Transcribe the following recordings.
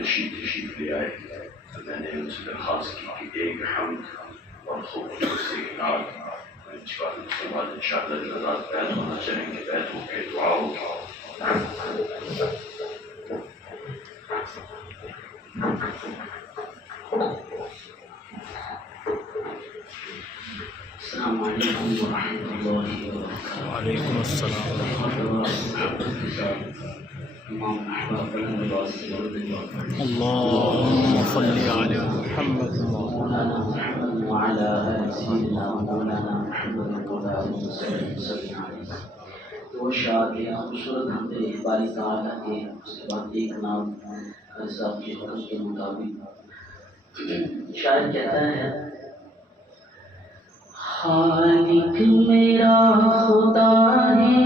رشید تشریف لے آئے تو میں نے ان سے درخواست کی کہ ایک حمد اور خوب سے نام اس کے بعد انشاءاللہ جنازات بیت ہونا چلیں گے، بیت ہو کے دعا ہوگی. السلام علیکم ورحمۃ اللہ وبرکاتہ. وعلیکم السلام ورحمۃ اللہم صلی علی محمد وعلى آل سيدنا مولانا محمد وعلى تو شاد یا خوبصورت حمد باری تعالیٰ کے اس کے بعد ایک نام صاحب کے حکم کے مطابق شاعر کہتا ہے خالق میرا خدا ہے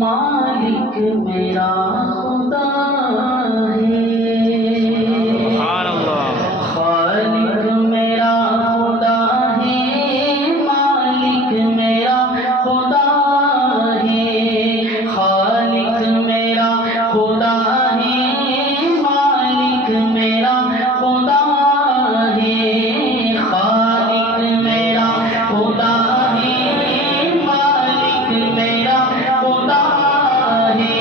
مالک میرا خدا ہے سبحان اللہ. خالق میرا خدا ہے مالک میرا خدا ہے خالق میرا خدا ہے مالک میرا خدا ہے خالق میرا خدا ہے مالک میرا خدا ہے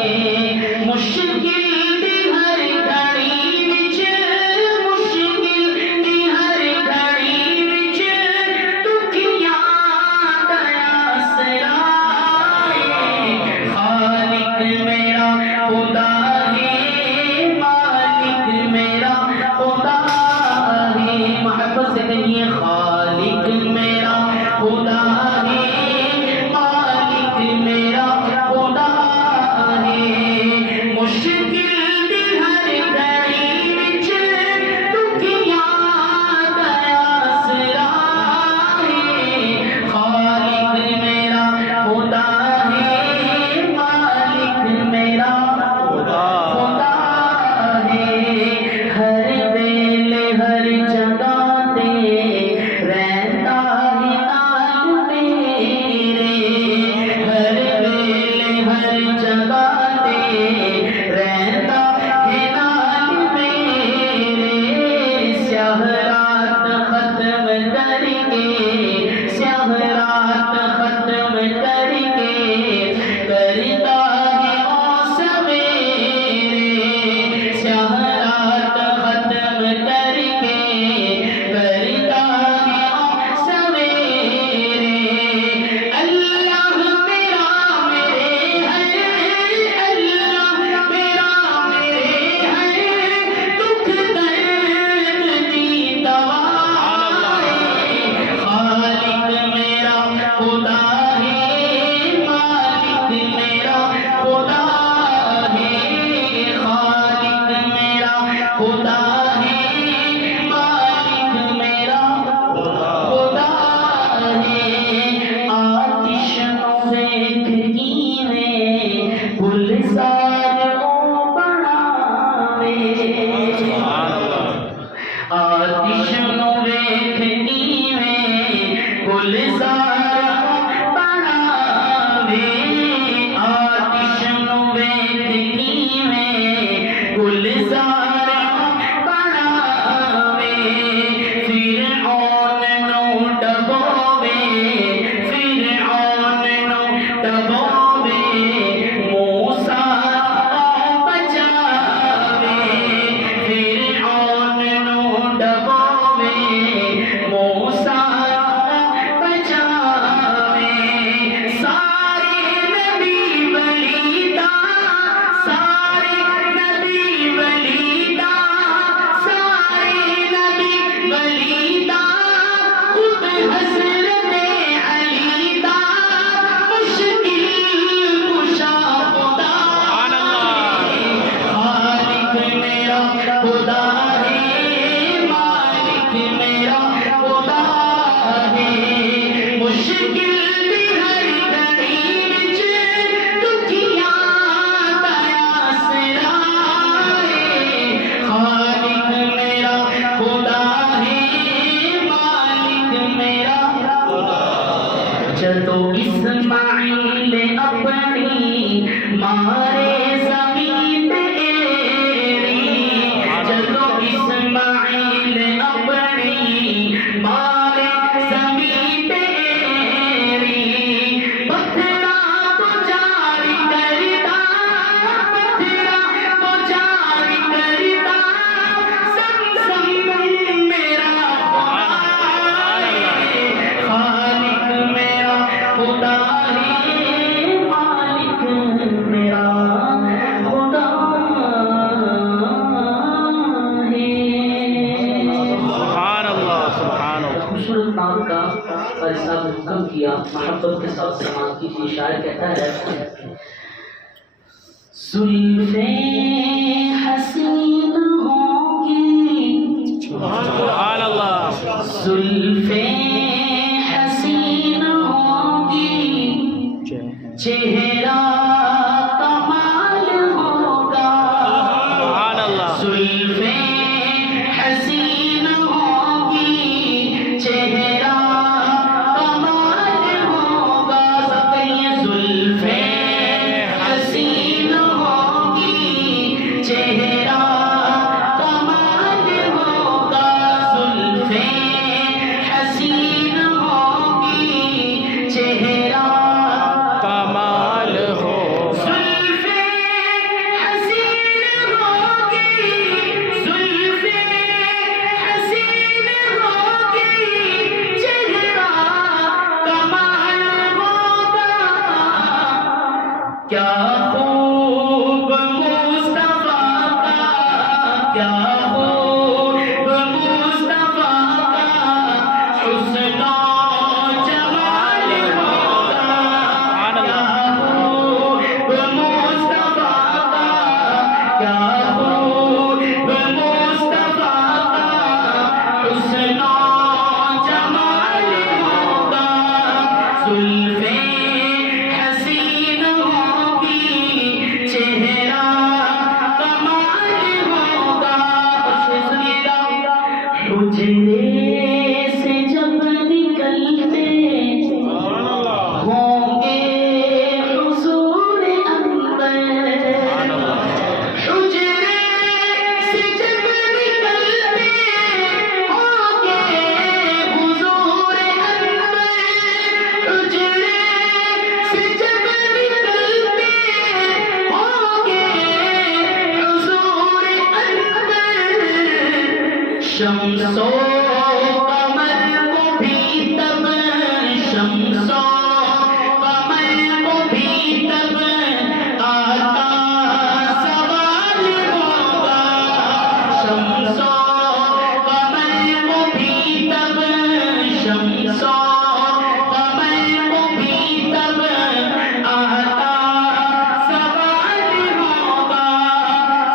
محبت کے ساتھ سماعت کیجیے. شاعر کہتا ہے زلفیں حسین ہوں گی سبحان اللہ زلفیں حسین ہوں گی چہرہ کمال ہوگا سبحان اللہ زلفیں حسین ہوں گی چہرہ کمال ہوگا سکیے زلفیں حسین ہوں گی چہرہ کمال ہوگا زلفیں حسین ہوں گی چہرہ کمال ہو زلفیں حسین ہوں گی زلفیں حسین ہوں گی چہرہ کمال ہوگا کیا خوب مصطفیٰ کا کیا خوب مصطفیٰ کا حسن و جمال ہوگا کیا خوب مصطفیٰ کا کیا خوب مصطفیٰ کا حسن و جمال ہوگا زلفیں حسین ہوں گی چہرہ کمال ہوگا. حجرے سے جب نکلتے ہوں گے حضور اندر حجرے سے جب نکلتے ہوں گے حضور اندر حجرے سے جب نکلتے ہوں گے حضور اندر شمس و قمر کو بھی تب شمس و قمر کو بھی تب آتا سوال ہوگا شمس و قمر کو بھی تب شمس و قمر کو بھی تب آتا سوال ہوگا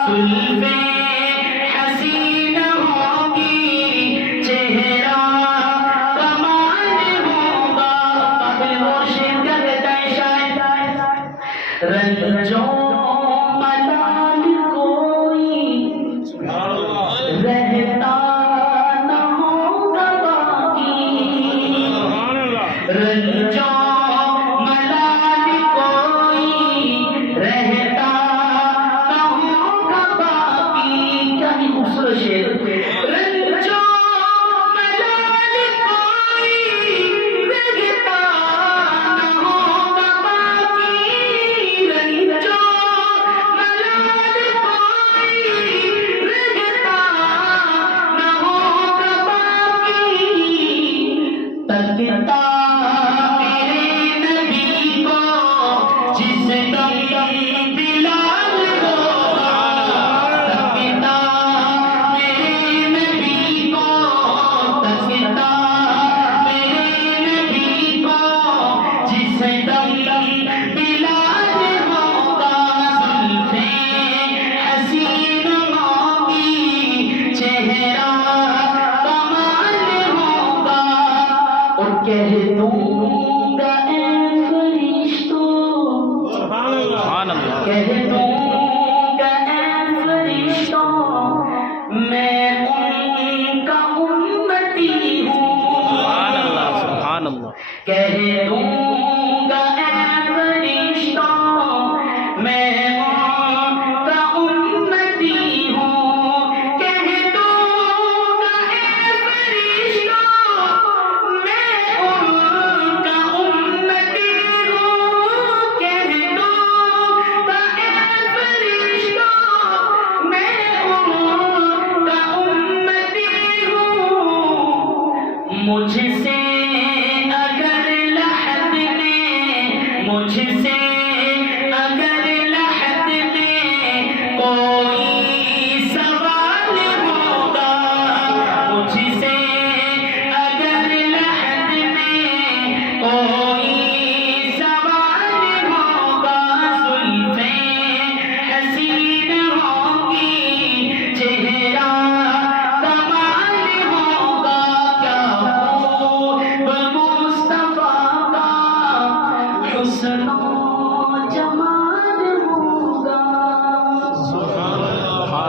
زلفیں حسین ہوں گی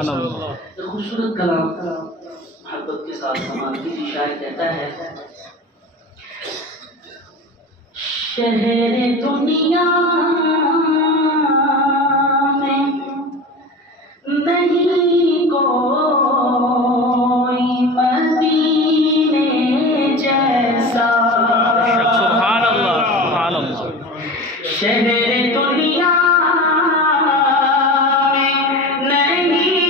سبحان اللہ. خوبصورت کلام محبت کے ساتھ سماعت کی. شاعر کہتا ہے شہر دنیا میں نہیں کوئی مدینے جیسا. سبحان اللہ سبحان اللہ. شہر دنیا میں نہیں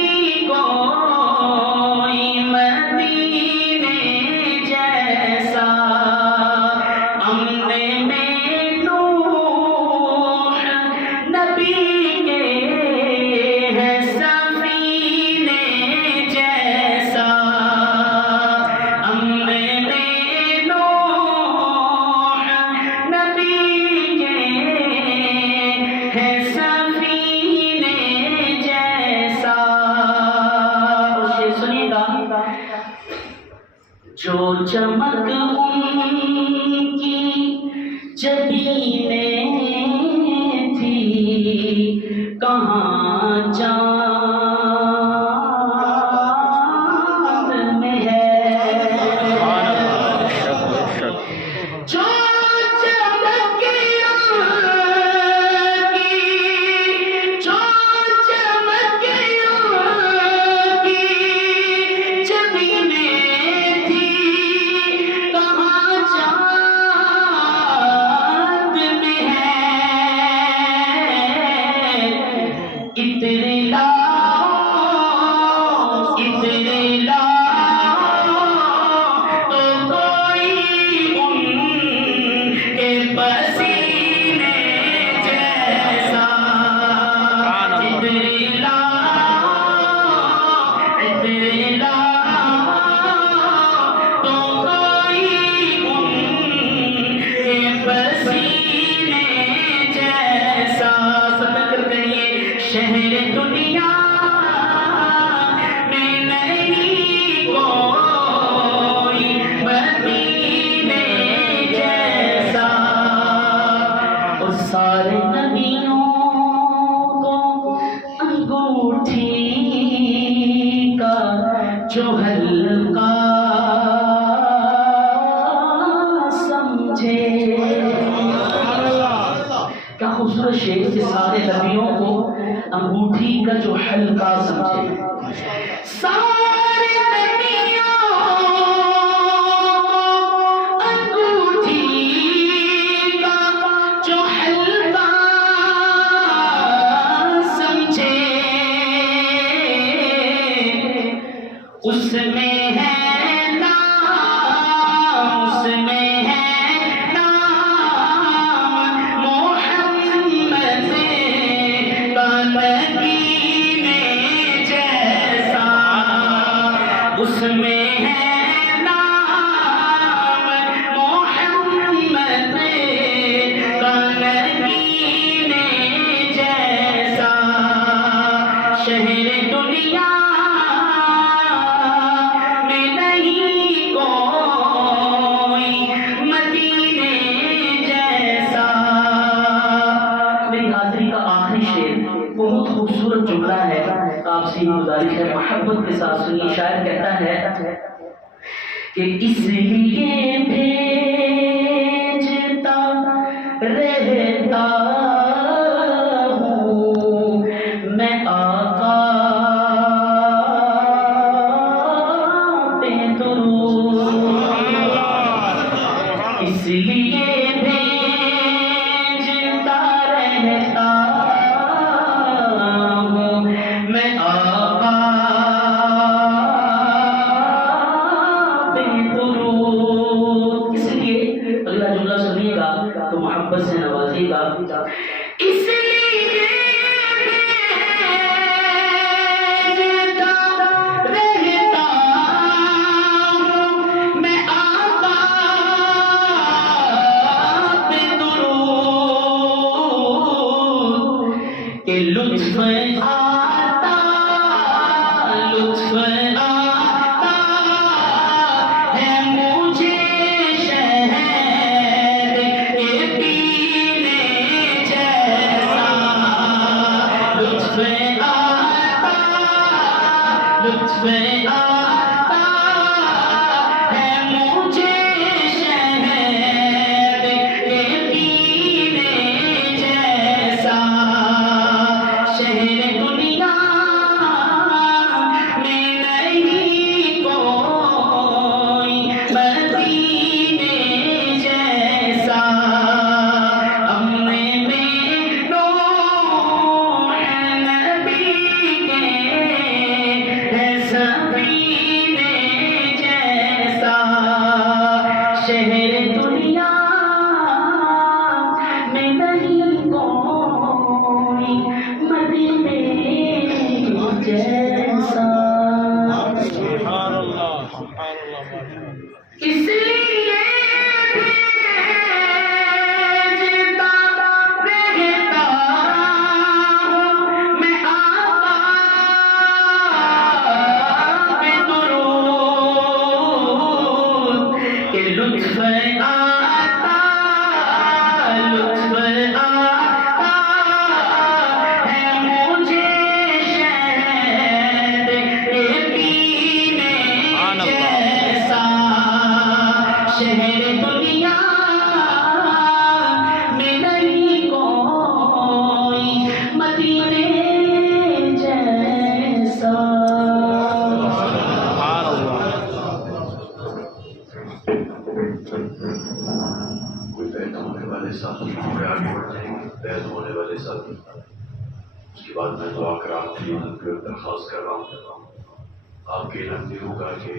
کوئی مدینے جیسا. امن میں نوح نبی کے ہے سفینے جیسا. امن میں نوح نبی کے ہے سفینے جیسا. اور یہ سنیے گا جو چمک ان کی جبینیں تھی کہاں چاند میں ہے. جو چمک ان کی جو چمک ان کی جبینیں تھی کہاں چاند میں ہے. عطر لاؤ عطر لاؤ تو کوئی ان کے پسینے جیسا. عطر لاؤ عطر لاؤ تو کوئی ان کے پسینے جیسا. صدق کریے شہر دنیا میں نہیں کوئی مدینے جیسا. اور سارے نبیوں کو انگوٹھی کا جو حلقہ سمجھے. کیا خوبصورت شعر سے سارے نبیوں کو انگوٹھی کا جو حلقہ سمجھے. سارے نبیوں کو انگوٹھی کا جو حلقہ سمجھے. اس میں ہے نام اس میں ہے نام محمد کا نگینے جیسا. اس میں ہے نام محمد کا نگینے جیسا. شہر دنیا میں نہیں کوئی مدینے جیسا. میری حاضری کا آخری شعر بہت خوبصورت جملہ ہے. آپ سے گزارش ہے محبت کے ساتھ سنیے. شاعر کہتا ہے کہ اس لیے بھیجتا رہتا ہوں میں آقا پہ درود. اس لیے بھیجتا رہتا ہوں میں آقا پہ درود. اس لیے اگلا جملہ سنیے گا تو محبت سے نوازیے گا. اس لیے بھیجتا رہتا ہوں میں آقا پہ درود. کہ لطف آتا لطف آتا ہے مجھے شہد کے پینے جیسا. لطف آتا لطف آتا ہے مجھے شہد کے پینے جیسا شہر دنیا میں نہیں کوئی مدینے جیسا امنے میں نوح نبی کے ہے سفینے جیسا شہر دنیا میں نہیں کوئی مدینے جیسا سبحان اللہ سبحان اللہ اس لیے بھیجتا رہتا ہوں میں آقا پہ درود کہ لطف آتا ہے مجھے شہد کے پینے جیسا شہر دنیا میں نہیں کوئی مدینے جیسا سبحان اللہ کوئی بیت ہونے والے ساتھ میں آگے بڑھ جائیں گے بیت ہونے والے ساتھ اس کے بعد میں دعا کرا پھر درخواست کر رہا ہوں آپ کے علم میں ہوگا کہ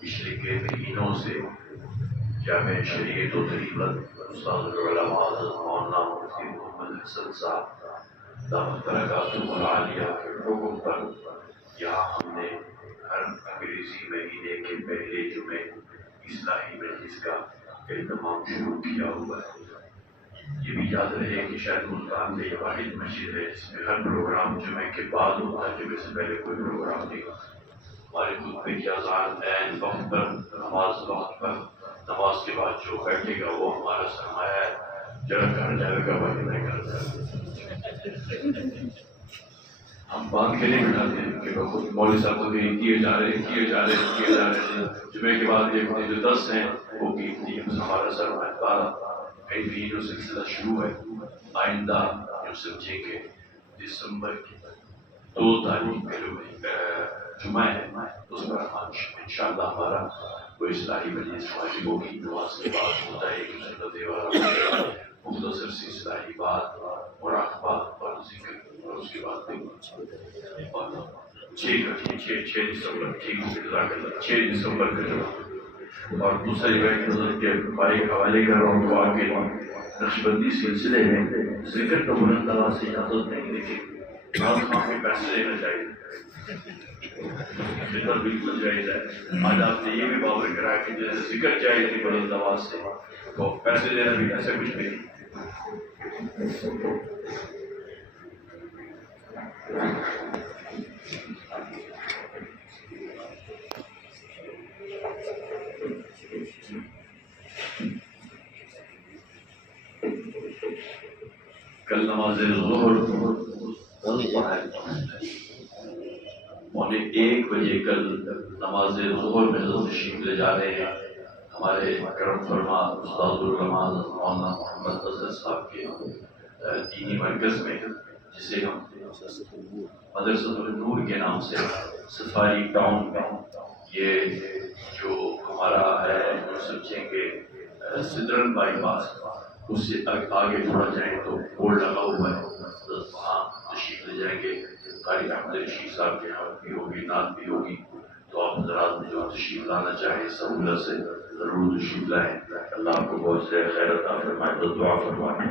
پچھلے کے مہینوں سے جامع شریعت و طریقت استاد العلماء مولانا مفتی محمد حسن صاحب دامت برکاتہ العالیہ کے حکم پر یہاں ہم نے ہر انگریزی مہینے کے پہلے جمعے اصلاحی مجلس کا اہتمام شروع کیا ہوا ہے۔ یہ بھی یاد رہے کہ شاید ملتان میں یہ واحد مسجد ہے جس میں ہر پروگرام جمعے کے بعد ہوتا ہے، جمعے سے پہلے کوئی پروگرام نہیں ہوتا۔ ہمارے خطبے کی اذان عین وقت پر، نماز وقت پر، نماز کے بعد جو بیٹھے گا وہ ہمارا سرمایہ ہے، جڑا کر جائے گا باقی نہیں کرتا۔ ہم بات کے نہیں بٹھاتے ہیں کہ خود مولوی صاحب کو کیے جا رہے ہیں جمعے کے بعد یہ جو 10 ہیں وہ قیمتی ہمارا سرمایہ 12 کئی مہینوں سلسلہ شروع ہے۔ آئندہ جو سمجھیں گے دسمبر کی 2 تاریخ کا جو جمعہ ہے اس پر انشاءاللہ ہمارا کوئی اصلاحی مجلس واجب ہوگی، نماز کے بعد ہوتا ہے کہ سنت والا مختصر سی اصلاحی بات، مراقبات اور ذکر، اور اس کے بعد 6 دسمبر ٹھیک سے 6 دسمبر کا جمعہ۔ اور دوسری بات کے بھائی کے حوالے کر رہا ہوں تو آپ کے نقشبندی سلسلے میں ذکر تو بلند آواز سے اجازت نہیں، لیکن بعض خواہ میں پیسے لینا چاہیے، ذکر بالکل جائز ہے۔ آج آپ نے یہ بھی باور کرا کہ جیسے ذکر جائز نہیں بلند آواز سے تو پیسے دینا بھی ایسا کچھ نہیں۔ کل نماز ظہر 1:15 بجے کل نماز ظہر میں تشریف لے جا رہے ہیں ہمارے کرم فرما استاد العلماء مولانا محمد اظہر صاحب کے دینی مرکز میں، جسے ہم مدرسۃ النور کے نام سے سفاری ٹاؤن میں، یہ جو ہمارا ہے جو سمجھیں گے سدرن بائی پاس، اس سے آگے تھوڑا جائیں تو بورڈ لگا ہوا ہے، وہاں تشریف لے جائیں گے۔ قاری احمد رشید صاحب کے یہاں بھی ہوگی، نعت بھی ہوگی، تو آپ حضرات میں جو تشریف لانا چاہیں سہولت سے ضرور تشریف لائیں۔ اللہ آپ کو بہت سے خیر عطا فرمائے، دعا فرمائے۔